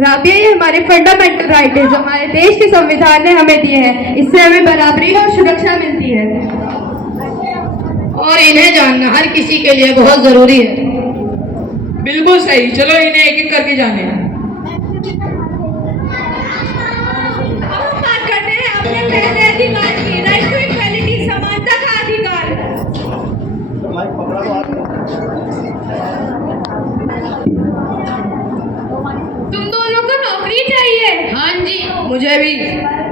राबिया, ये हमारे fundamental right है जो हमारे देश के संविधान ने हमें दिए हैं। इससे हमें बराबरी और सुरक्षा मिलती है और इन्हें जानना हर किसी के लिए बहुत जरूरी है। बिल्कुल सही, चलो इन्हें एक एक करके जाने। बात करते हैं अपने पहले अधिकार की, राइट टू इक्वालिटी, समानता का अधिकार। तुम दोनों को नौकरी चाहिए? हाँ जी, मुझे भी।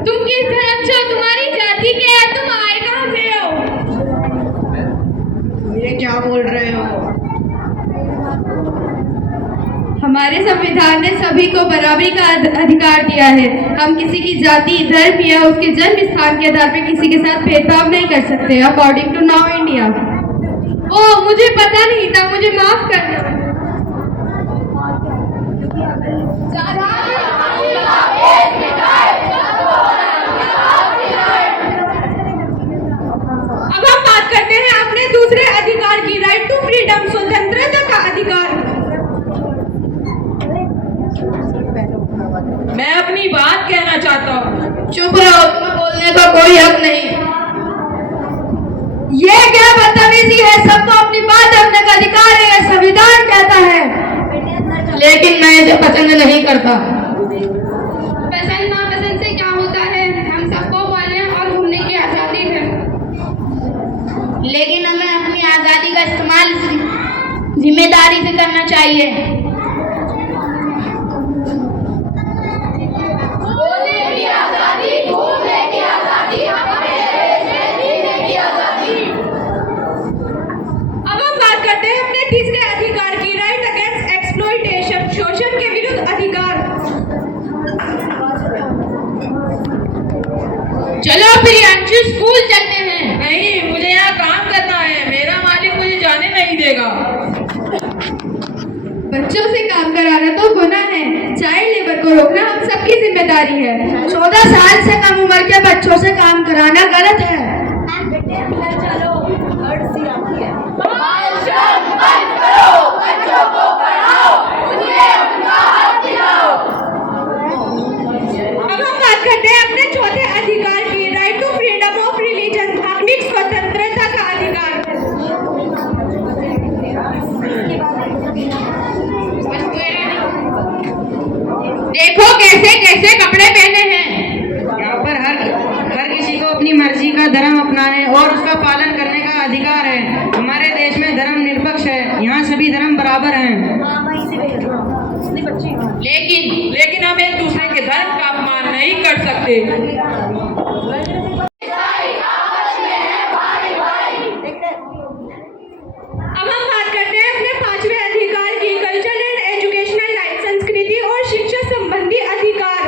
तुम किस धर्म से हो? तुम्हारी जाति क्या है? तुम आए कहाँ से हो? ये क्या बोल रहे हो? हमारे संविधान ने सभी को बराबरी का अधिकार दिया है। हम किसी की जाति, धर्म या उसके जन्म स्थान के आधार पर किसी के साथ भेदभाव नहीं कर सकते, अकॉर्डिंग टू नाउ इंडिया। ओह, मुझे पता नहीं था, मुझे माफ करना। अब हम बात करते हैं अपने दूसरे अधिकार की, राइट टू फ्रीडम, स्वतंत्रता का अधिकार। मैं अपनी बात कहना चाहता हूँ। चुप रहो, तुम्हें बोलने का कोई हक नहीं। ये क्या बदतमीजी है? सबको अपनी बात रखने का अधिकार है, यह संविधान कहता है। लेकिन मैं इसे पसंद नहीं करता। पसंद नापसंद से क्या होता है? हम सबको बोलने और घूमने की आजादी है। लेकिन हमें अपनी आजादी का इस्तेमाल जिम्मेदारी से करना चाहिए। बोलने की आजादी, घूमने की आजादी, हमारे देश में जीने की आजादी। अब हम बात करते हैं अपने तीसरे अधिकार की, राइट अगेंस्ट एक्सप्लॉइटेशन, शोषण के विरुद्ध अधिकार। चलो फिर अंशु, स्कूल चलते हैं। नहीं, मुझे यहाँ काम करना है, मेरा मालिक मुझे जाने नहीं देगा। बच्चों से काम कराना तो गुनाह है, चाइल्ड लेबर को रोकना हम सबकी जिम्मेदारी है। 14 साल से कम उम्र के बच्चों से काम कराना गलत है। अब हम बात करते हैं अपने चौथे अधिकार की, right to freedom of religion, धार्मिक स्वतंत्रता का अधिकार। देखो कैसे कैसे कपड़े पहने हैं। यहाँ पर हर किसी को अपनी मर्जी का धर्म अपनाने और उसका पालन करने का अधिकार है। हमारे देश में धर्म निरपेक्ष है, यहाँ सभी धर्म बराबर हैं। लेकिन हम एक दूसरे के धर्म का अपमान नहीं कर सकते। अब हम बात करते हैं अपने पांचवें अधिकार की, कल्चरल एंड एजुकेशनल राइट, संस्कृति और शिक्षा संबंधी अधिकार।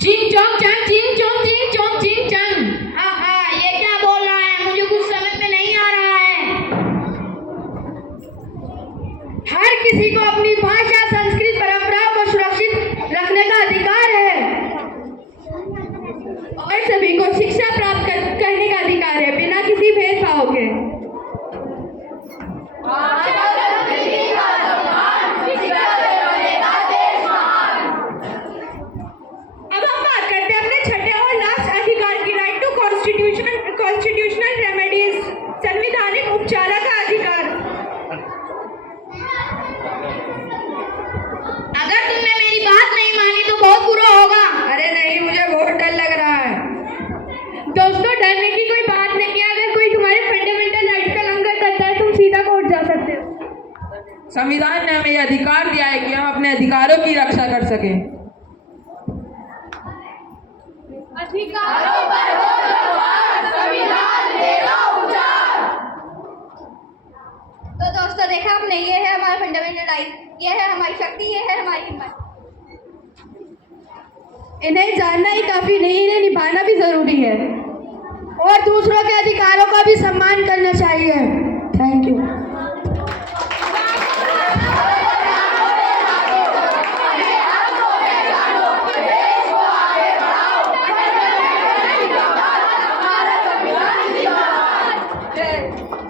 चिंग चोंग चंग, चिंग चोंग चिंग चोंग चिंग चंग। ये क्या बोल रहा है? मुझे कुछ समझ में नहीं आ रहा है। हर किसी को अपनी भाषा, संस्कृति, परंपराओं को सुरक्षित रखने का अधिकार है और सभी को शिक्षा प्राप्त करने का अधिकार है बिना किसी भेदभाव के। अब हम बात करते हैं अपने छठे और लास्ट अधिकार की, राइट टू कॉन्स्टिट्यूशनल रेमेडीज, संवैधानिक उपचार का अधिकार। अगर तुमने मेरी बात नहीं मानी तो बहुत बुरा होगा। अरे नहीं, मुझे बहुत डर लग रहा है। दोस्तों, डरने की कोई बात नहीं है। अगर कोई तुम्हारे फंडामेंटल राइट का उल्लंघन करता है, तुम सीधा कोर्ट जा सकते हो। संविधान ने हमें यह अधिकार दिया है कि हम अपने अधिकारों की रक्षा कर सकें। अधिकारों पर हो जवान, संविधान देगा उजाड़। तो दोस्तों, देखा आपने, ये है हमारा फंडामेंटल राइट, ये है हमारी शक्ति, ये है हमारी हिम्मत। इन्हें जानना ही काफी नहीं, इन्हें निभाना भी जरूरी है और दूसरों के अधिकारों का भी सम्मान करना चाहिए। Thank you.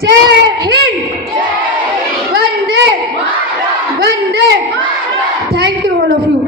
जय हिंद, वंदे वंदे। Thank you all of you.